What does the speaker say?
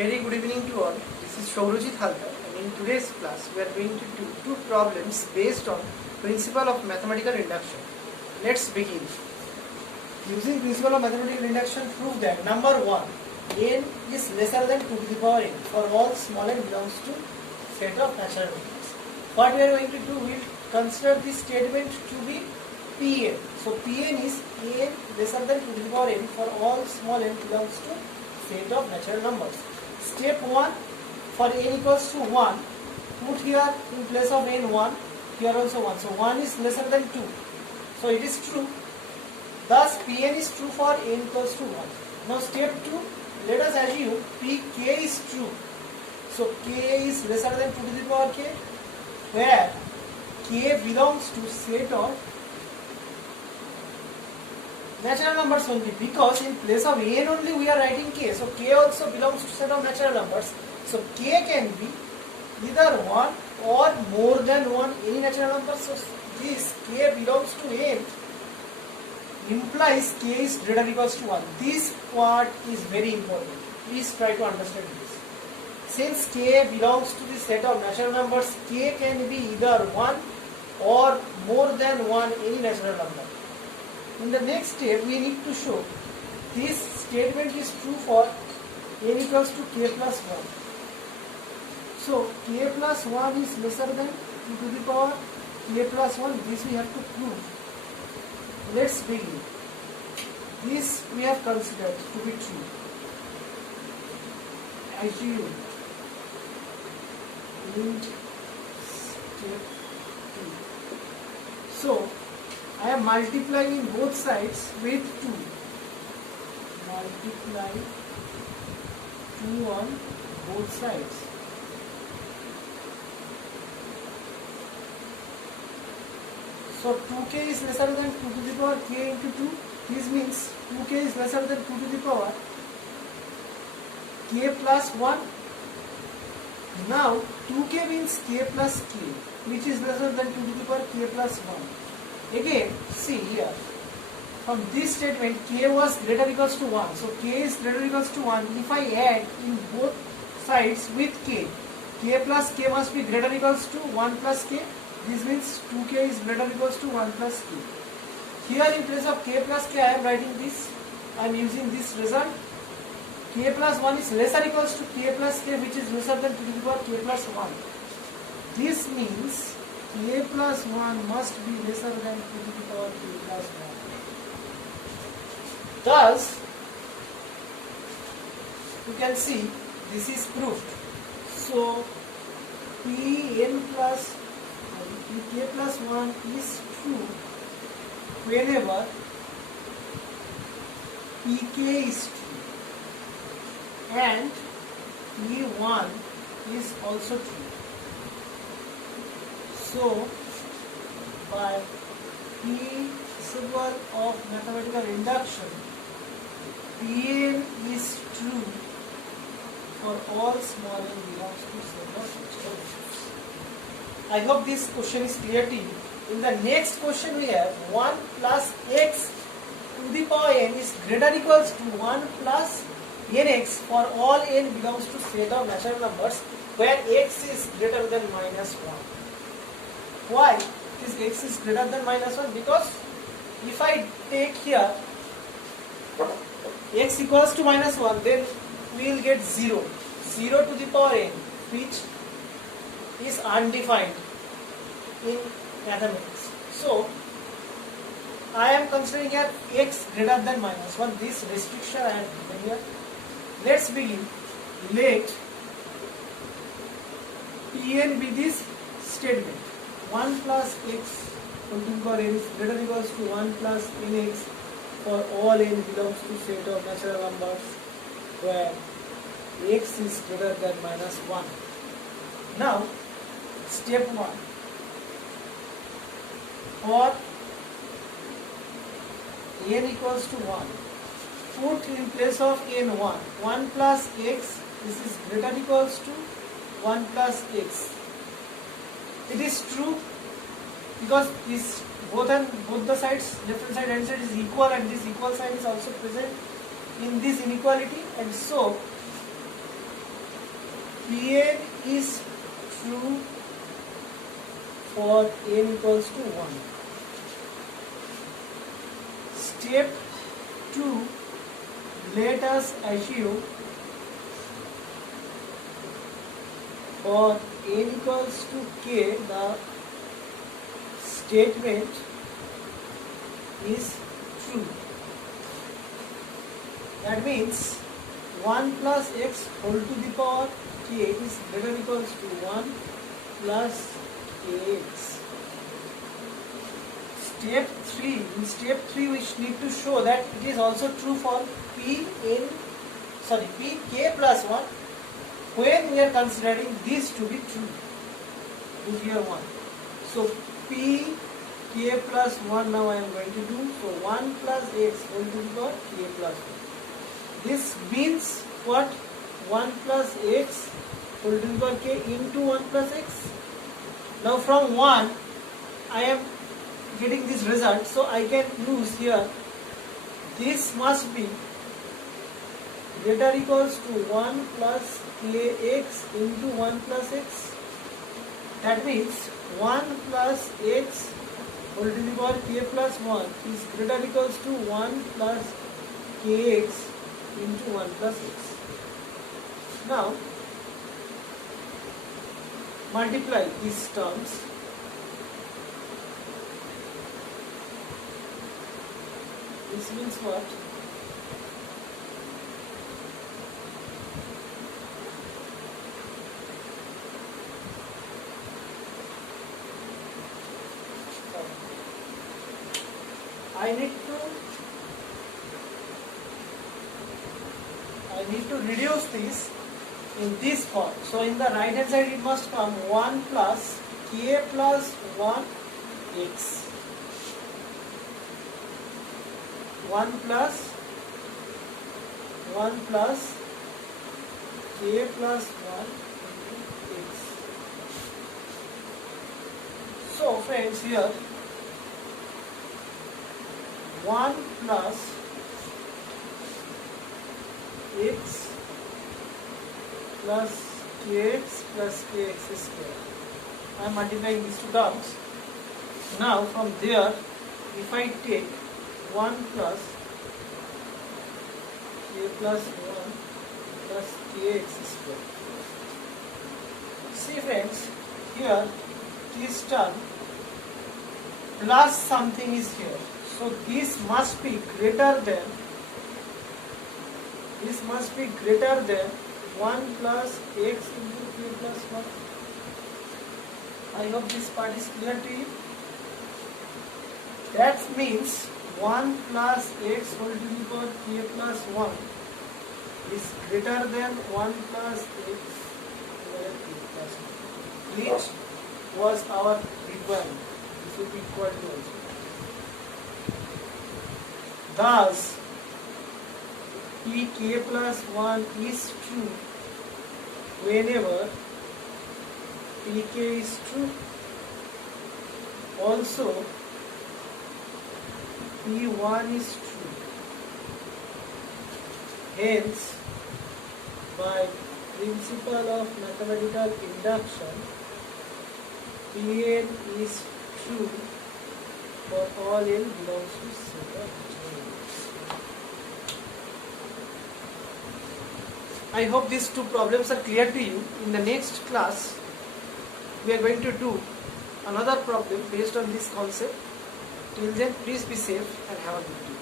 Very good evening to all. This is Shohrojit Halkar, and in today's class we are going to do two problems based on principle of mathematical induction. Let's begin. Using principle of mathematical induction, prove that number 1, n is lesser than 2 to the power n for all small n belongs to set of natural numbers. What we are going to do, we will consider this statement to be Pn. So Pn is n lesser than 2 to the power n for all small n belongs to set of natural numbers. Step 1, for n equals to 1, put here in place of n 1, here also 1. So 1 is lesser than 2. So it is true. Thus Pn is true for n equals to 1. Now step 2, let us assume Pk is true. So k is lesser than 2 to the power k, where k belongs to set of natural numbers only, because in place of n only we are writing k. So k also belongs to set of natural numbers. So k can be either 1 or more than 1, any natural number. So this k belongs to n implies k is greater than or equals to 1. This part is very important. Please try to understand this. Since k belongs to the set of natural numbers, k can be either 1 or more than 1, any natural number. In the next step, we need to show this statement is true for n equals to k plus 1. So k plus 1 is lesser than 2 to the power k plus 1. This we have to prove. Let's begin. This we have considered to be true. Assume in step 2. So I am multiplying both sides with 2. Multiply 2 on both sides. So 2k is lesser than 2 to the power k into 2. This means 2k is lesser than 2 to the power k plus 1. Now 2k means k plus k, which is lesser than 2 to the power k plus 1. Again, see here, from this statement k was greater than or equals to 1. So k is greater than or equals to 1. If I add in both sides with k plus k must be greater than or equals to 1 plus k. This means 2k is greater than or equals to 1 plus k. Here in place of k plus k I am writing this. I am using this result. K plus 1 is lesser than or equals to k plus k, which is lesser than 2 to the power k plus 1. This means k plus 1 must be lesser than 2 to the power k plus 1. Thus, you can see this is proved. So, Pn plus k plus 1 is true whenever Pk is true and P1 is also true. So, by principle of mathematical induction, Pn is true for all small n belongs to set of natural numbers. I hope this question is clear to you. In the next question we have 1 plus x to the power n is greater than or equals to 1 plus nx for all n belongs to set of natural numbers where x is greater than minus 1. Why this x is greater than minus 1? Because if I take here x equals to minus 1, then we will get 0. 0 to the power n, which is undefined in mathematics. So I am considering here x greater than minus 1. This restriction I have given here. Let's begin. Let Pn be this statement. 1 plus x to the power n is greater than or equals to 1 plus nx for all n belongs to set of natural numbers where x is greater than minus 1. Now, step 1. For n equals to 1, put in place of n 1 plus x, this is greater than or equals to 1 plus x. It is true because this both the sides, left hand side and side is equal, and this equal sign is also present in this inequality, and so Pn is true for n equals to 1. Step 2, let us assume for n equals to k, the statement is true. That means 1 plus x whole to the power k is greater or equals to 1 plus kx. Step 3. In step 3 we need to show that it is also true for pk plus 1 when we are considering this to be true. Put here 1. So pk plus 1 now I am going to do. So 1 plus x whole to the power k plus 1. This means what? 1 plus x whole to the power k into 1 plus x. Now from 1 I am getting this result, so I can use here this must be greater or equals to 1 plus kx into 1 plus x. That means 1 plus x whole to the power k plus 1 is greater or equals to 1 plus kx into 1 plus x. Now multiply these terms. This means what? I need to reduce this in this form. So in the right hand side it must come 1 plus k plus 1 x. 1 plus k plus 1 x. So friends, here 1 plus x plus kx plus kx square. I am multiplying these two terms. Now from there, if I take 1 plus k plus 1 plus kx square. See friends, here this term plus something is here. So this must be greater than 1 plus x into k plus 1. I hope this part is clear to you. That means 1 plus x whole to the power k plus 1 is greater than 1 plus x over k plus 1, which was our requirement. This will be equal to also. Thus, pk plus 1 is true whenever pk is true. Also, P1 is true. Hence, by principle of mathematical induction, Pn is true for all n belongs to set of J. I hope these two problems are clear to you. In the next class, we are going to do another problem based on this concept. Till then, please be safe and have a good day.